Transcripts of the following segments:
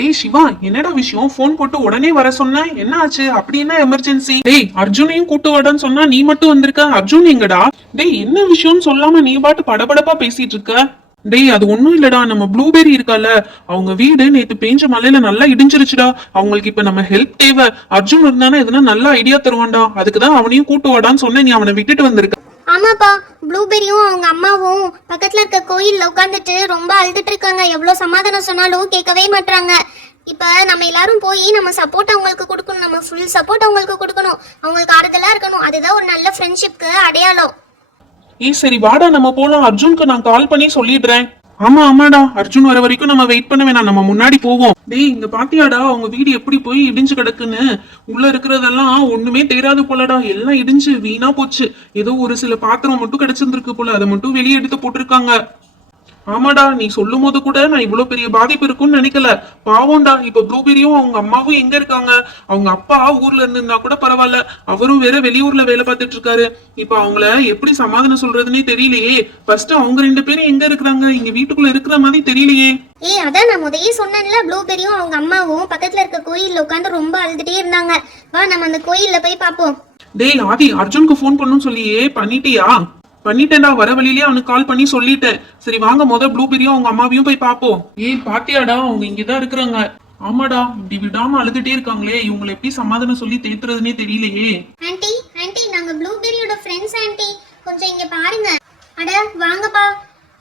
டேய் சிவா, என்னடா விஷயம்? போன் போட்டு உடனே வர சொன்ன, என்ன ஆச்சு? அப்படி என்ன எமர்ஜென்சி? டேய் அர்ஜுனையும் கூட்டு வாடான்னு சொன்னா நீ மட்டும் வந்திருக்க. அர்ஜுன் எங்கடா? டேய் என்ன விஷயம்னு சொல்லாம நீ பாட்டு படபடப்பா பேசிட்டு இருக்க. டேய் அது ஒண்ணும் இல்லடா, நம்ம ப்ளூபெரி இருக்கால, அவங்க வீடு நேத்து பேஞ்ச மழையில நல்லா இடிஞ்சிருச்சுடா. அவங்களுக்கு இப்ப நம்ம ஹெல்ப் தேவை. அர்ஜுன் இருந்தானா எதுனா நல்ல ஐடியா தருவான்டா. அதுக்குதான் அவனையும் கூட்டு வாடான்னு சொன்ன, நீ அவனை விட்டுட்டு வந்திருக்க. ஆமாப்பா, ப்ளூபெரியும் அவங்க அம்மாவும் பக்கத்துல இருக்க கோயில்ல உட்காந்துட்டு ரொம்ப அழுதுட்டு இருக்காங்க. எவ்வளவு சமாதானம் சொன்னாலும் கேட்கவே மாட்டாங்க. இப்ப நம்ம எல்லாரும் போய் நம்ம சப்போர்ட் அவங்களுக்கு கொடுக்கணும். நம்ம ஃபுல் சப்போர்ட் அவங்களுக்கு கொடுக்கணும். அவங்களுக்கு ஆறுதலா இருக்கணும். அதுதான் ஒரு நல்ல ஃப்ரெண்ட்ஷிப்க்கு அடையாளம். சரி வாடா நம்ம போலாம். அர்ஜுனுக்கு நான் கால் பண்ணி சொல்லிடுறேன். ஆமாடா, அர்ஜுன் வர வரைக்கும் நம்ம வெயிட் பண்ண வேணாம், நம்ம முன்னாடி போவோம். டேய் இங்க பாத்தியாடா அவங்க வீடு எப்படி போய் இடிஞ்சு கிடக்குன்னு? உள்ள இருக்கிறதெல்லாம் ஒண்ணுமே தெரியாது போலடா, எல்லாம் இடிஞ்சு வீணா போச்சு. ஏதோ ஒரு சில பாத்திரம் மட்டும் கிடைச்சிருந்திருக்கு போல, அதை மட்டும் வெளியே எடுத்து போட்டிருக்காங்க. ஆமாடா, நீ சொல்லும் போது கூட நான் இவ்வளவு பெரிய பாதிப்பு இருக்கும்னு நினைக்கல. பாவம்டா, இப்ப ப்ளூபெரியும் அவங்க அம்மாவும் எங்க இருக்காங்க? அவங்க அப்பா ஊர்ல இருந்திருந்தா கூட பரவாயில்ல, அவரும் வேற வெளியூர்ல வேலை பார்த்துட்டு இருக்காரு. இப்ப அவங்கள எப்படி சமாதானம் சொல்றதுன்னே தெரியலையே. ஃபர்ஸ்ட் அவங்க 2 பேரும் எங்க இருக்கிறாங்க? இங்க வீட்டுக்குள்ள இருக்கிற மாதிரி தெரியலையே. அதான் நான் முதல்ல சொன்னேன்ல, ப்ளூபெரியும் அவங்க அம்மாவும் பக்கத்துல இருக்க கோயில்ல உட்காந்து ரொம்ப அழுதுட்டே இருந்தாங்க. வா நம்ம அந்த கோயில்ல போய் பாப்போம். டேய் ஆதி, அர்ஜுனுக்கு போன் பண்ணணும்னு சொல்லியே பண்ணிட்டியா? பண்ணிட்டேன்டா, வர வழியிலேயே அவனுக்கு கால் பண்ணி சொல்லிட்டேன். சரி வாங்க முதல் ப்ளூபெரியும் அவங்க அம்மாவையும் போய் பாப்போம். பாத்தியாடா அவங்க இங்கதான் இருக்கிறாங்க. ஆமாடா, இப்படி விடாம அழுதுட்டே இருக்காங்களே, இவங்களை எப்படி சமாதானம் சொல்லி தேத்துறதுன்னே தெரியலையே. ஆன்ட்டி ஆன்ட்டி, நாங்க ப்ளூபெரியோட ஃப்ரெண்ட்ஸ் ஆன்ட்டி, கொஞ்சம் இங்க பாருங்க. அட வாங்கப்பா.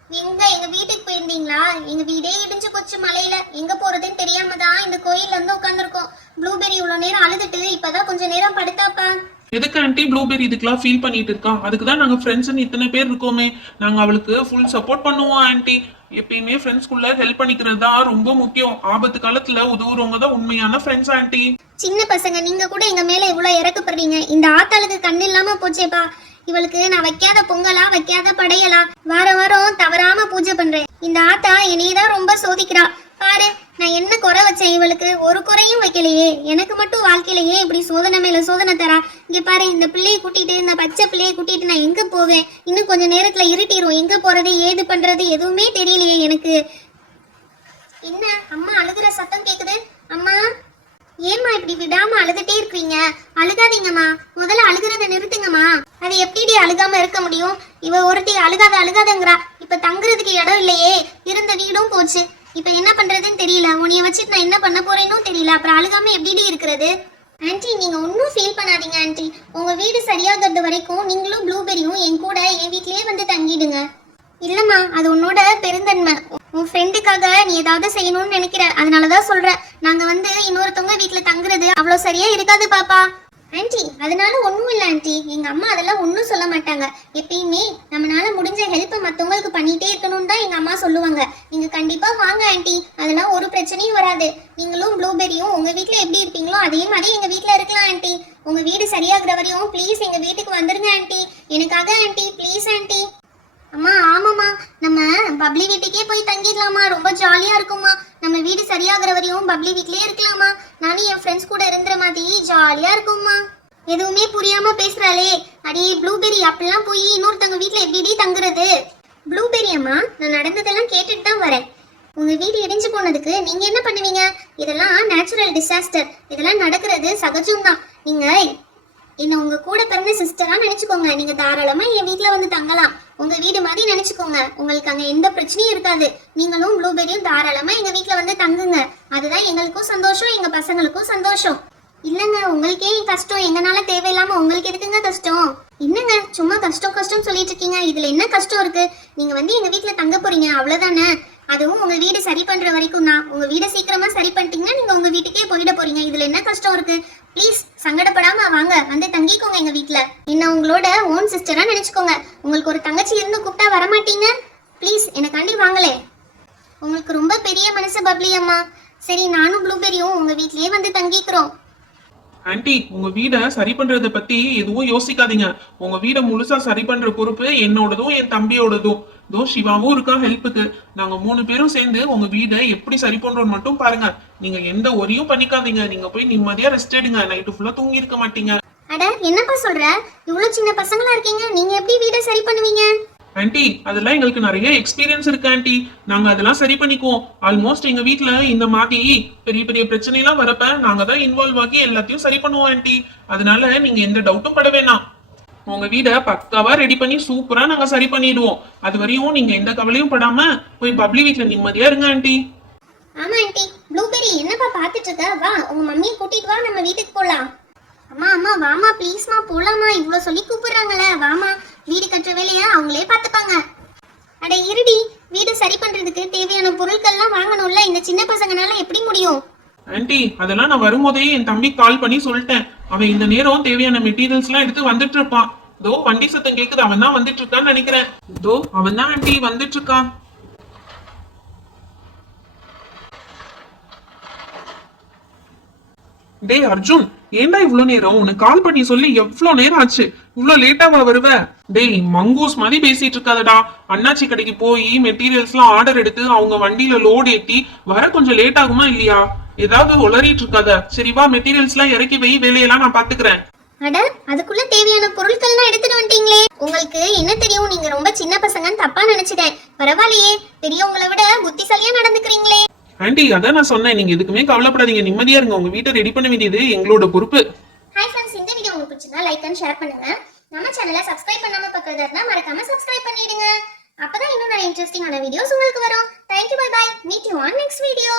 எங்க வீட்டுக்கு போயிருந்தீங்களா? எங்க வீடே இடிஞ்சு போச்சு மலையில. எங்க போறதுன்னு தெரியாம தான் இந்த கோயில்ல வந்து உட்காந்துருக்கோம். ப்ளூபெரி இவ்வளவு நேரம் அழுதுட்டு இப்பதான் கொஞ்ச நேரம் படுத்தாப்பா. எதுக்கு ஆண்டி ப்ளூபெரி இதுக்கெல்லாம் ஃபீல் பண்ணிட்டு இருக்கான்? அதுக்குதான் நாங்க ஃப்ரெண்ட்ஸ்ன்னு இத்தனை பேர் இருக்கோமே. நாங்க அவளுக்கு ஃபுல் சப்போர்ட் பண்ணுவோம் ஆண்டி. எப்பயுமே ஃப்ரெண்ட்ஸ்குள்ள ஹெல்ப் பண்ணிக்கிறது தான் ரொம்ப முக்கியம். ஆபத்து காலத்துல உதவுறவங்க தான் உண்மையான ஃப்ரெண்ட்ஸ் ஆண்டி. சின்ன பசங்க நீங்க கூட எங்க மேல இவ்வளவு இறக்கப்படுறீங்க. இந்த ஆத்தாளுக்கு கண்ணு இல்லாம போச்சேப்பா. இவளுக்கு நான் வைக்காத பொங்கலா வைக்காத படையலா வாரம் தவறாம பூஜை பண்றேன். இந்த ஆத்தா என்னையதான் ரொம்ப சோதிக்கிறா பாரு. நான் என்ன குறை வச்சேன்? இவளுக்கு ஒரு குறையும் வைக்கலையே. எனக்கு மட்டும் வாழ்க்கையிலேயே இப்படி சோதனை மேல சோதனை தரா. இங்க பாரு, இந்த பிள்ளையை கூட்டிட்டு, இந்த பச்சை பிள்ளையை கூட்டிட்டு நான் எங்க போவேன்? இன்னும் கொஞ்ச நேரத்துல இருட்டிரும். எங்க போறது ஏது பண்றது எதுவுமே தெரியலையே எனக்கு. என்ன அம்மா அழுகுற சத்தம் கேக்குது? அம்மா ஏம்மா இப்படி விடாம அழுதுட்டே இருக்கீங்க? அழுகாதீங்கம்மா, முதல்ல அழுகுறத நிறுத்துங்கம்மா. அது எப்படி அழுகாம இருக்க முடியும்? இவ ஒருத்தி அழுகாதங்கிறா. இப்ப தங்குறதுக்கு இடம் இல்லையே, இருந்த வீடும் போச்சு. இப்ப என்ன பண்றதுன்னு தெரியல. உன்னைய வச்சுட்டு நான் என்ன பண்ண போறேன்னு தெரியல. அப்புறம் அழுகாம எப்படி இருக்கிறது? ஆன்ட்டி நீங்க ஒன்னும் ஃபீல் பண்ணாதீங்க ஆன்ட்டி. உங்க வீடு சரியாகிறது வரைக்கும் நீங்களும் ப்ளூபெரியும் என் கூட என் வீட்லயே வந்து தங்கிடுங்க. இல்லம்மா, அது உன்னோட பெருந்தன்மை. உன் ஃப்ரெண்டுக்காக நீ ஏதாவது செய்யணும்னு நினைக்கிற, அதனாலதான் சொல்றேன். நாங்க வந்து இன்னொருத்தவங்க வீட்டுல தங்குறது அவ்வளவு சரியா இருக்காது பாப்பா. ஆன்ட்டி அதனால ஒன்றும் இல்லை ஆன்ட்டி. எங்கள் அம்மா அதெல்லாம் ஒன்றும் சொல்ல மாட்டாங்க. எப்பயுமே நம்மளால முடிஞ்ச ஹெல்ப்பை மற்றவங்களுக்கு பண்ணிகிட்டே இருக்கணும்னு தான் எங்கள் அம்மா சொல்லுவாங்க. நீங்கள் கண்டிப்பாக வாங்க ஆன்ட்டி, அதெல்லாம் ஒரு பிரச்சனையும் வராது. நீங்களும் ப்ளூபெரியும் உங்கள் வீட்டில் எப்படி இருப்பீங்களோ அதே மாதிரி எங்கள் வீட்டில் இருக்கலாம் ஆன்ட்டி. உங்கள் வீடு சரியாகிற வரையும் ப்ளீஸ் எங்கள் வீட்டுக்கு வந்துருங்க ஆன்ட்டி. எனக்காக ஆன்ட்டி, ப்ளீஸ் ஆன்ட்டி. அம்மா ஆமாம்மா, நம்ம பப்ளி வீட்டுக்கே போய் தங்கிடலாமா? ரொம்ப ஜாலியாக இருக்குமா. நம்ம வீடு சரியாகிற வரையும் பப்ளி வீட்லயே இருக்கலாமா? நானும் என் ஃப்ரெண்ட்ஸ் கூட இருந்துற மாதிரி ஜாலியா இருக்கும்மா. எதுவுமே புரியாம பேசுறாளே. அடே ப்ளூபெரி, அப்படிலாம் போய் இன்னொருத்தவங்க வீட்டுல எப்படி தங்குறது? ப்ளூபெரி அம்மா, நான் நடந்ததெல்லாம் கேட்டுட்டு தான் வரேன். உங்க வீடு இடிஞ்சு போனதுக்கு நீங்க என்ன பண்ணுவீங்க? இதெல்லாம் நேச்சுரல் டிசாஸ்டர். இதெல்லாம் நடக்கிறது சகஜம்தான். நீங்க என்ன உங்க கூட பிறந்த சிஸ்டரா நினைச்சுக்கோங்க. நீங்க தாராளமா என் வீட்டுல வந்து தங்கலாம். உங்க வீடு மாதிரி நினைச்சுக்கோங்க. உங்களுக்கு அங்க எந்த பிரச்சனையும் இருக்காது. நீங்களும் ப்ளூபெரியும் தாராளமா எங்க வீட்டுல வந்து தங்குங்க. அதுதான் எங்களுக்கும் சந்தோஷம், எங்க பசங்களுக்கும் சந்தோஷம். இல்லங்க, உங்களுக்கே கஷ்டம், எங்கனால தேவையில்லாம உங்களுக்கு எதுக்குங்க கஷ்டம்? என்னங்க சும்மா கஷ்டம் சொல்லிட்டு இருக்கீங்க? இதுல என்ன கஷ்டம் இருக்கு? நீங்க வந்து எங்க வீட்டுல தங்க போறீங்க, அவ்வளவுதானே. அதுவும் உங்க வீடு சரி பண்ற வரைக்கும் தான். உங்க வீடை சீக்கிரமா சரி பண்ணிட்டீங்கன்னா நீங்க உங்க வீட்டுக்கே போயிட போறீங்க. இதுல என்ன கஷ்டம் இருக்கு? ப்ளீஸ் சங்கடப்படாம வாங்க, வந்து தங்கிக்கோங்க எங்க வீட்டுல. என்ன உங்களோட ஓன் சிஸ்டரா நினைச்சுக்கோங்க. உங்களுக்கு ஒரு தங்கச்சி இருந்து கூப்பிட்டா வரமாட்டீங்க? ப்ளீஸ் எனக்காண்டி வாங்களே. உங்களுக்கு ரொம்ப பெரிய மனசு பப்ளி அம்மா. சரி, நானும் ப்ளூபெரியும் உங்க வீட்லயே வந்து தங்கிக்கிறோம். ஆண்டி, உங்க வீடை சரி பண்றத பத்தி எதுவும் யோசிக்காதீங்க. உங்க வீடை முழுசா சரி பண்ற பொறுப்பு என்னோடதும் என் தம்பியோடதும். தோ சிவாவும் இருக்கா ஹெல்ப்புக்கு. நாங்க 3 பேரும் சேர்ந்து உங்க வீடை எப்படி சரி பண்றோம்னு மட்டும் பாருங்க. நீங்க எந்த ஒரியும் பண்ணிக்காதீங்க. நீங்க போய் நிம்மதியா ரெஸ்ட் எடுங்க. நைட்டு ஃபுல்லா தூங்கி இருக்க மாட்டீங்க. அட என்னப்பா சொல்ற? இவ்வளவு சின்ன பசங்களா இருக்கீங்க, நீங்க எப்படி வீடை சரி பண்ணுவீங்க? ஆன்ட்டி அதெல்லாம் எங்களுக்கு நிறைய எக்ஸ்பீரியன்ஸ் இருக்கு ஆன்ட்டி. நாங்க அதெல்லாம் சரி பண்ணிக்குவோம். ஆல்மோஸ்ட் எங்க வீட்ல இந்த மாதிரி பெரிய பெரிய பிரச்சனை எல்லாம் வரப்ப நாங்க தான் இன்வால்வ் ஆகி எல்லாத்தையும் சரி பண்ணுவோம் ஆன்ட்டி. அதனால நீங்க எந்த டவுட்டும் பட வேணாம். உங்க வீட பக்காவா ரெடி பண்ணி சூப்பரா நாங்க சரி பண்ணிடுவோம். அது வரையும் நீங்க எந்த கவலையும் படாம போய் பப்ளி வீட்ல நிம்மதியா இருங்க ஆன்ட்டி. ஆமா ஆண்டி. ப்ளூபெரி என்னப்பா பாத்துட்டு இருக்க? வா உங்க மம்மியை கூட்டிட்டு வா, நம்ம வீட்டுக்கு போலாம். அம்மா அம்மா வாமா ப்ளீஸ்மா போலாமா, இவ்வளவு சொல்லி கூப்பிடுறாங்கல்ல, வாமா. வீடு கட்டுற வேலைய அவங்களே பாத்துப்பாங்க. அட இருடி, வீடு சரி பண்றதுக்கு தேவையான பொருட்கள்லாம் வாங்கணும்ல, இந்த சின்ன பசங்கனால எப்படி முடியும்? ஆன்ட்டி அதெல்லாம் நான் வரும்போதே என் தம்பி கால் பண்ணி சொல்லிட்டேன். அவன் இந்த நேரம் தேவையான மெட்டீரியல்ஸ் எல்லாம் எடுத்து வந்துட்டு இருப்பான். இதோ வண்டி சத்தம் கேக்குது, அவன் தான் வந்துட்டு இருக்கான்னு நினைக்கிறேன். இதோ அவன் தான் ஆன்ட்டி வந்துட்டு இருக்கான். டேய் அர்ஜுன், ஏன்டா இவ்ளோ நேரம்? உனக்கு கால் பண்ணி சொல்லி எவ்வளவு நேரம் ஆச்சு? இவ்ளோ லேட்டாவா வருவ? டேய் மங்கூஸ் மாதிரி பேசிட்டு இருக்காதடா. அண்ணாச்சி கடைக்கு போய் மெட்டீரியல்ஸ் எல்லாம் ஆர்டர் எடுத்து அவங்க வண்டியில லோட் ஏத்தி வர கொஞ்சம் லேட் ஆகுமா இல்லையா? ஏதாவது உளறிட்டு இருக்காத. சரி வா, மெட்டீரியல்ஸ் எல்லாம் இறக்கி வை, வேலையெல்லாம் நான் பாத்துக்கிறேன். அட அதுக்குள்ள தேவையான பொருட்கள்லாம் எடுத்துட்டு வந்துட்டீங்களே. உங்களுக்கு என்ன தெரியும், நீங்க ரொம்ப சின்ன பசங்கன்னு தப்பா நினைச்சிட்டேன். பரவாயில்லையே, பெரியவங்களை விட புத்திசாலியா நடந்துக்கிறீங்களே. ஆன்ட்டி அதான் நான் சொன்னேன், நீங்க எதுக்குமே கவலைப்படாதீங்க, நிம்மதியா இருங்க. உங்க வீட்டை ரெடி பண்ண வேண்டியது எங்களோட பொறுப்பு. ஹாய் ஃப்ரெண்ட்ஸ், இந்த வீடியோ உங்களுக்கு பிடிச்சிருந்தா லைக் அண்ட் ஷேர் பண்ணுங்க. நம்ம சேனலை சப்ஸ்கிரைப் பண்ணாம பக்கத்துல இருந்தா மறக்காம சப்ஸ்கிரைப் பண்ணிடுங்க. அப்பதான் இன்னும் நிறைய இன்ட்ரெஸ்டிங்கான வீடியோஸ் உங்களுக்கு வரும். Thank you, bye bye. Meet you on next video.